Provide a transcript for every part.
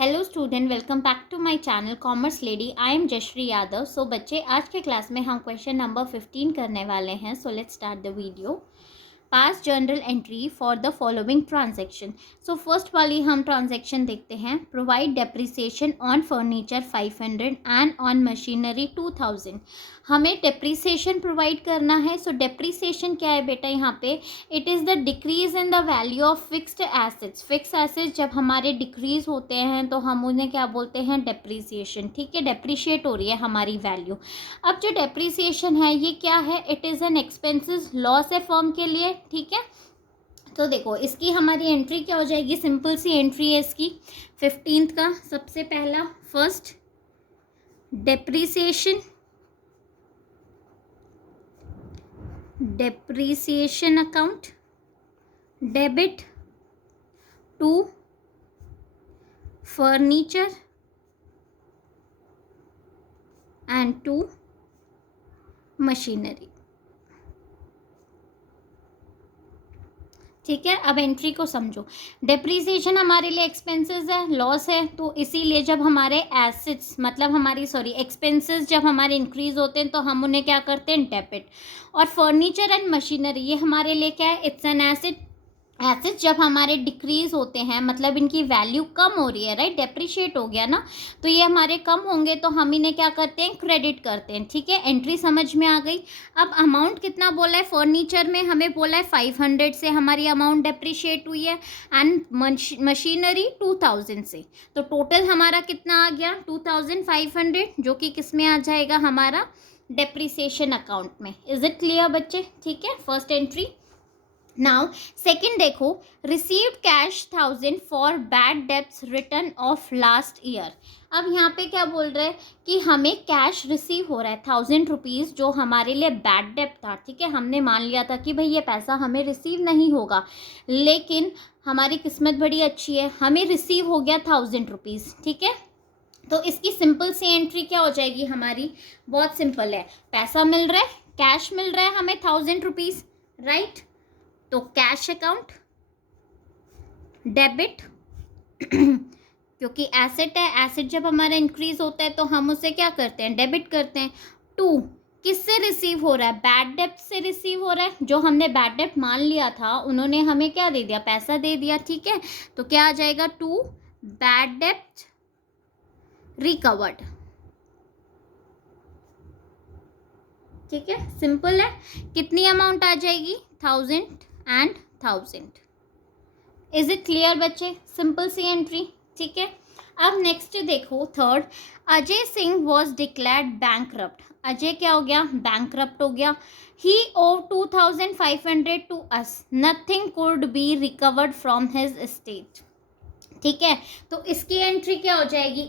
Hello student, welcome back to my channel commerce lady. I am Jayshree Yadav. So बच्चे, आज के class में हम क्वेश्चन नंबर 15 करने वाले हैं। So let's start the video. Pass journal entry for the following transaction. So first वाली हम ट्रांजैक्शन देखते हैं। Provide depreciation on furniture 500 and on machinery 2000। हमें डेप्रिसिएशन प्रोवाइड करना है। सो डेप्रिसिएशन क्या है बेटा यहाँ पे? It is the decrease in the value of fixed assets. Fix assets जब हमारे डिक्रीज होते हैं तो हम उन्हें क्या बोलते हैं? डेप्रिसिएशन। ठीक है, डेप्रिशिएट हो रही है हमारी वैल्यू। अब जो डेप्रिसिएशन है ये क्या है? It is an expenses loss है फर्म के लिए। ठीक है, तो देखो इसकी हमारी एंट्री क्या हो जाएगी? सिंपल सी एंट्री है इसकी 15th का। सबसे पहला first depreciation account, debit to furniture and to machinery. ठीक है, अब एंट्री को समझो। डेप्रिसिएशन हमारे लिए एक्सपेंसेस है, लॉस है, तो इसीलिए जब हमारे एसेट्स मतलब हमारी एक्सपेंसेस जब हमारे इंक्रीज होते हैं तो हम उन्हें क्या करते हैं? डेबिट। और फर्नीचर एंड मशीनरी ये हमारे लिए क्या है? It's an asset. एसेट्स जब हमारे डिक्रीज होते हैं मतलब इनकी वैल्यू कम हो रही है, राइट, डेप्रिशिएट हो गया ना, तो ये हमारे कम होंगे तो हम इन्हें क्या करते हैं? क्रेडिट करते हैं। ठीक है, एंट्री समझ में आ गई। अब अमाउंट कितना बोला है? फर्नीचर में हमें बोला है 500 से हमारी अमाउंट डेप्रिशिएट हुई है एंड मशीनरी 2000 से। तो टोटल हमारा कितना आ गया? 2500, जो कि किस में आ जाएगा? हमारा डेप्रिसिएशन अकाउंट में। इज इट क्लियर बच्चे? ठीक है, फर्स्ट एंट्री। नाउ सेकेंड देखो, received cash 1000 for bad debts return of last year. अब यहाँ पे क्या बोल रहे हैं कि हमें कैश रिसीव हो रहा है 1000 रुपीज़, जो हमारे लिए बैड डेब्ट था। ठीक है, हमने मान लिया था कि भाई ये पैसा हमें रिसीव नहीं होगा, लेकिन हमारी किस्मत बड़ी अच्छी है, हमें रिसीव हो गया 1000 रुपीज़। ठीक है, तो इसकी सिंपल सी एंट्री क्या हो जाएगी हमारी? बहुत सिंपल है। पैसा मिल रहा है, कैश मिल रहा है हमें 1000 रुपीज़, राइट, तो कैश अकाउंट डेबिट क्योंकि एसेट है, एसेट जब हमारा इंक्रीज होता है तो हम उसे क्या करते हैं? डेबिट करते हैं। टू किससे रिसीव हो रहा है? बैड डेब्ट से रिसीव हो रहा है। जो हमने बैड डेब्ट मान लिया था उन्होंने हमें क्या दे दिया? पैसा दे दिया। ठीक है, तो क्या आ जाएगा? टू बैड डेब्ट रिकवर्ड। ठीक है, सिंपल है। कितनी अमाउंट आ जाएगी? 1000 एंड 1000। इज इट क्लियर बच्चे? सिंपल सी एंट्री। ठीक है, अब नेक्स्ट देखो third. Ajay Singh was declared bankrupt. Ajay क्या हो गया? बैंकरप्ट हो गया। He owe 2500 to us, nothing could be recovered from his estate. ठीक है, तो इसकी एंट्री क्या हो जाएगी?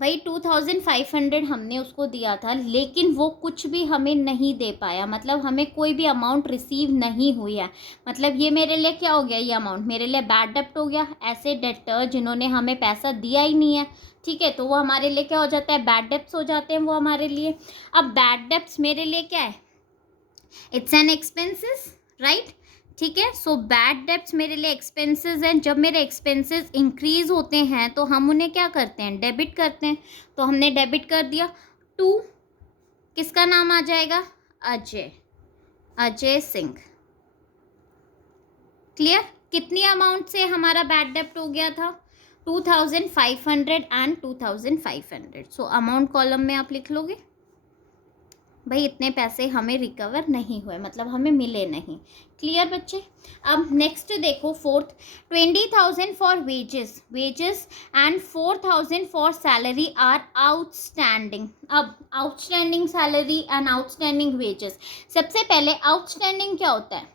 भाई 2500 हमने उसको दिया था, लेकिन वो कुछ भी हमें नहीं दे पाया, मतलब हमें कोई भी अमाउंट रिसीव नहीं हुई है। मतलब ये मेरे लिए क्या हो गया? ये अमाउंट मेरे लिए बैड डेब्ट हो गया। ऐसे डेटर जिन्होंने हमें पैसा दिया ही नहीं है, ठीक है, तो वो हमारे लिए क्या हो जाता है? बैड डेब्ट्स हो जाते हैं वो हमारे लिए। अब बैड डेब्ट्स मेरे लिए क्या है? It's an expenses, right. ठीक है, सो बैड डेब्ट्स मेरे लिए एक्सपेंसेस हैं। जब मेरे एक्सपेंसेस इंक्रीज होते हैं तो हम उन्हें क्या करते हैं? डेबिट करते हैं। तो हमने डेबिट कर दिया। टू किसका नाम आ जाएगा? अजय, अजय सिंह। क्लियर? कितनी अमाउंट से हमारा बैड डेब्ट हो गया था? 2500 एंड 2500। सो अमाउंट कॉलम में आप लिख लोगे भाई इतने पैसे हमें रिकवर नहीं हुए, मतलब हमें मिले नहीं। क्लियर बच्चे? अब नेक्स्ट देखो fourth. 20,000 for wages and 4,000 for salary are outstanding. अब outstanding salary and outstanding wages. सबसे पहले आउटस्टैंडिंग क्या होता है?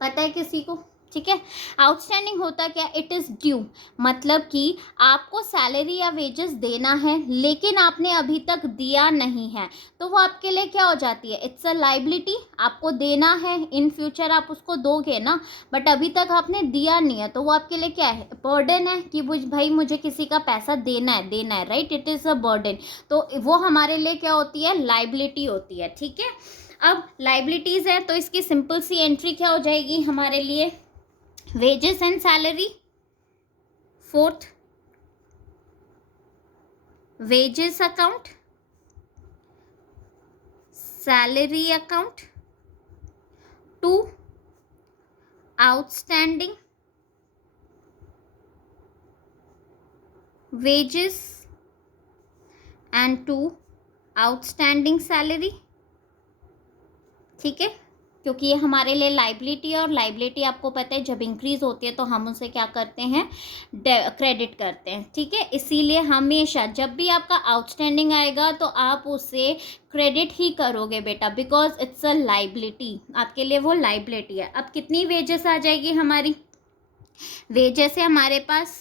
पता है किसी को? ठीक है, आउटस्टैंडिंग होता क्या? इट इज़ ड्यू, मतलब कि आपको सैलरी या वेजेस देना है लेकिन आपने अभी तक दिया नहीं है, तो वो आपके लिए क्या हो जाती है? It's a liability. आपको देना है, इन फ्यूचर आप उसको दोगे ना, बट अभी तक आपने दिया नहीं है, तो वो आपके लिए क्या है? बर्डन है कि भाई मुझे किसी का पैसा देना है, right, it is a burden. तो वो हमारे लिए क्या होती है? लाइबिलिटी होती है। ठीक है, अब लाइबिलिटीज़ है तो इसकी सिंपल सी एंट्री क्या हो जाएगी हमारे लिए? Wages and salary. Fourth wages account, salary account, 2 outstanding wages and 2 outstanding salary. ठीक है, क्योंकि ये हमारे लिए लाइबिलिटी है और लाइबिलिटी आपको पता है जब इंक्रीज होती है तो हम उसे क्या करते हैं, क्रेडिट करते हैं. ठीक है, इसीलिए हमेशा जब भी आपका आउटस्टैंडिंग आएगा तो आप उसे क्रेडिट ही करोगे बेटा, बिकॉज इट्स अ लाइबिलिटी. आपके लिए वो लाइबिलिटी है. अब कितनी वेजेस आ जाएगी हमारी? वेजेस है हमारे पास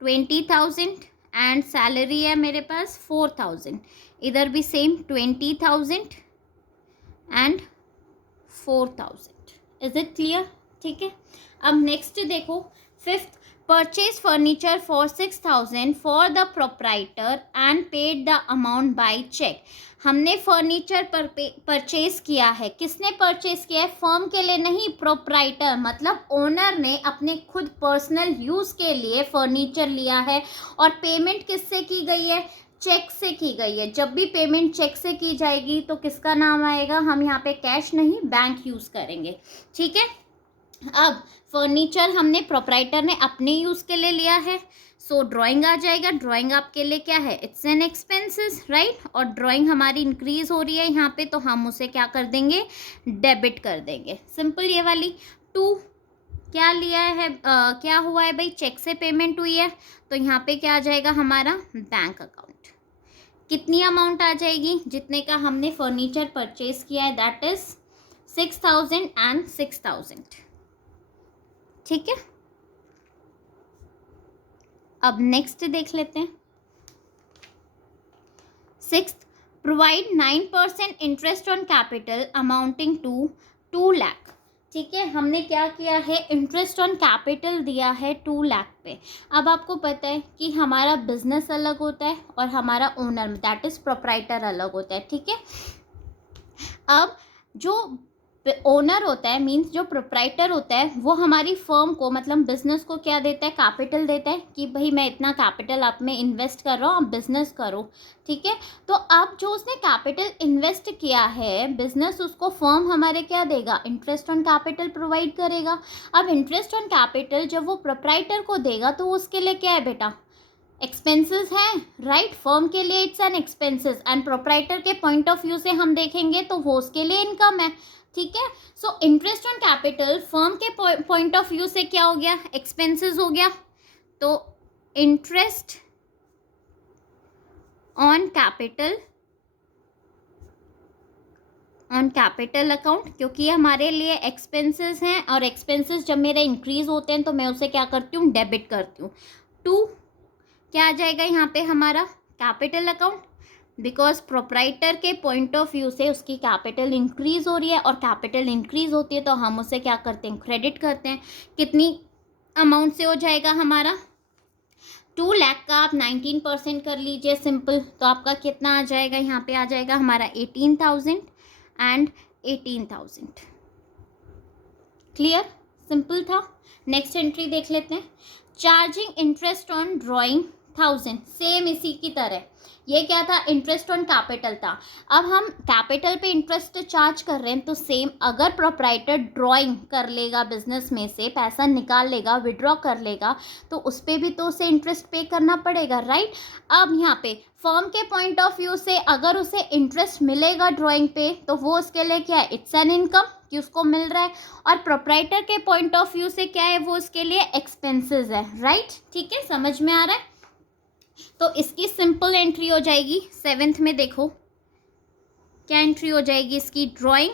20,000 एंड सैलरी है मेरे पास 4,000. इधर भी same 20,000 and 4,000. Is it clear? ठीक है, अब नेक्स्ट देखो, 5th, purchase furniture for 6,000 for the proprietor and paid the amount by cheque. हमने फर्नीचर परचेज किया है. किसने परचेज किया है? फर्म के लिए नहीं, प्रोप्राइटर मतलब ओनर ने अपने खुद पर्सनल यूज़ के लिए फर्नीचर लिया है. और पेमेंट किससे की गई है? चेक से की गई है. जब भी पेमेंट चेक से की जाएगी तो किसका नाम आएगा? हम यहाँ पे कैश नहीं, बैंक यूज़ करेंगे. ठीक है, अब फर्नीचर हमने प्रोप्राइटर ने अपने यूज़ के लिए लिया है, सो ड्राइंग आ जाएगा. ड्राइंग आपके लिए क्या है? It's an expenses, right. और ड्राइंग हमारी इंक्रीज हो रही है यहाँ पे, तो हम उसे क्या कर देंगे? डेबिट कर देंगे. सिंपल ये वाली. 2 क्या लिया है, क्या हुआ है भाई? चेक से पेमेंट हुई है, तो यहाँ पे क्या आ जाएगा हमारा? Bank account. कितनी अमाउंट आ जाएगी? जितने का हमने फर्नीचर परचेज किया है, दैट इज 6,000 एंड 6,000. ठीक है, अब नेक्स्ट देख लेते हैं. 6th, provide 9% interest on capital amounting to 2 lakh. ठीक है, हमने क्या किया है? इंटरेस्ट ऑन कैपिटल दिया है 2 लाख पे. अब आपको पता है कि हमारा बिजनेस अलग होता है और हमारा ओनर दैट इज़ प्रोप्राइटर अलग होता है. ठीक है, अब जो ओनर होता है, मीन्स जो प्रोप्राइटर होता है, वो हमारी फर्म को मतलब बिजनेस को क्या देता है? कैपिटल देता है कि भाई मैं इतना कैपिटल आप में इन्वेस्ट कर रहा हूँ, आप बिजनेस करो. ठीक है, तो अब जो उसने कैपिटल इन्वेस्ट किया है बिजनेस, उसको फर्म हमारे क्या देगा? इंटरेस्ट ऑन कैपिटल प्रोवाइड करेगा. अब इंटरेस्ट ऑन कैपिटल जब वो प्रोप्राइटर को देगा तो उसके लिए क्या है बेटा? एक्सपेंसेस हैं, राइट. फर्म के लिए it's an expenses and proprietor के पॉइंट ऑफ व्यू से हम देखेंगे तो वो उसके लिए इनकम है. ठीक है, so interest on capital firm के पॉइंट ऑफ व्यू से क्या हो गया? एक्सपेंसेस हो गया. तो इंटरेस्ट ऑन कैपिटल अकाउंट, क्योंकि ये हमारे लिए एक्सपेंसेस हैं और एक्सपेंसेस जब मेरे इंक्रीज होते हैं तो मैं उसे क्या करती हूँ? डेबिट करती हूँ. 2 क्या आ जाएगा यहाँ पे हमारा? कैपिटल अकाउंट, बिकॉज प्रोप्राइटर के पॉइंट ऑफ व्यू से उसकी कैपिटल इंक्रीज हो रही है और कैपिटल इंक्रीज होती है तो हम उसे क्या करते हैं? क्रेडिट करते हैं. कितनी अमाउंट से हो जाएगा हमारा? 2 लाख का आप 19% कर लीजिए सिंपल, तो आपका कितना आ जाएगा? यहाँ पे आ जाएगा हमारा 18,000 एंड 18,000. क्लियर? सिंपल था. नेक्स्ट एंट्री देख लेते हैं. Charging interest on drawing 1,000. Same इसी की तरह. ये क्या था? इंटरेस्ट ऑन कैपिटल था. अब हम कैपिटल पे इंटरेस्ट चार्ज कर रहे हैं, तो सेम अगर प्रोप्राइटर ड्राइंग कर लेगा, बिजनेस में से पैसा निकाल लेगा, विड्रॉ कर लेगा, तो उस पर भी तो उसे इंटरेस्ट पे करना पड़ेगा, राइट. अब यहाँ पे फर्म के पॉइंट ऑफ व्यू से अगर उसे इंटरेस्ट मिलेगा ड्राइंग पे तो वो उसके लिए क्या है? इट्स एन इनकम कि उसको मिल रहा है. और प्रोप्राइटर के पॉइंट ऑफ व्यू से क्या है? वो उसके लिए एक्सपेंसेस है, राइट. ठीक है, समझ में आ रहा है? तो इसकी सिंपल एंट्री हो जाएगी 7th में. देखो क्या एंट्री हो जाएगी इसकी? ड्राइंग,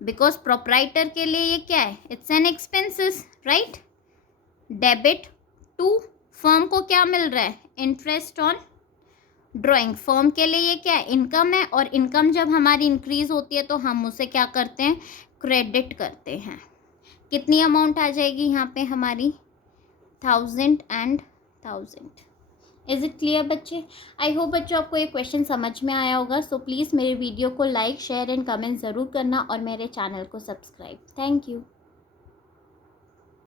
बिकॉज प्रोप्राइटर के लिए ये क्या है? It's an expenses, right. Debit. 2 firm को क्या मिल रहा है? Interest on drawing. फर्म के लिए ये क्या है? इनकम है. और इनकम जब हमारी इंक्रीज होती है तो हम उसे क्या करते हैं? क्रेडिट करते हैं. कितनी अमाउंट आ जाएगी यहाँ पे हमारी? 1,000 एंड 1,000. इज़ इट क्लियर बच्चे? आई होप बच्चों आपको ये क्वेश्चन समझ में आया होगा. सो प्लीज़ मेरे वीडियो को लाइक, शेयर एंड कमेंट ज़रूर करना और मेरे चैनल को सब्सक्राइब. Thank you.